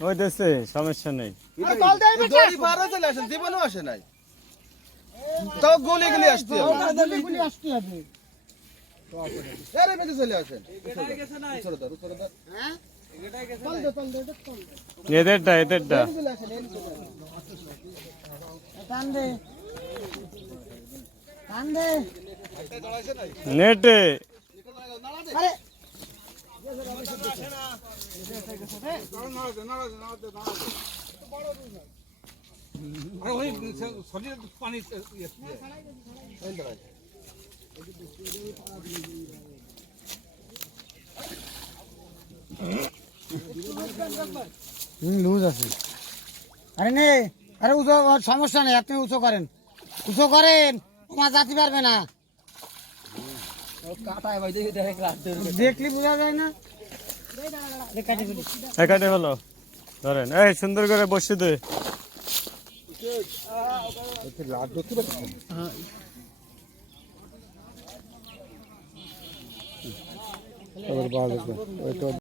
ওই দেশে সমস্যা নেই। জীবনেও আসে তাও গলি গলি আসতে হবে। এদেরটা এদেরটা। নেটে। আরে লুজ আছে। আরে নে, আরে উঁচু সমস্যা নেই, আপনি উঁচু করেন। উঁচু করেন। তোমার জাতি পারবে না। দেখলি বোঝা যায় না? একাটে হলো ধরেন এই সুন্দর করে বসে দে।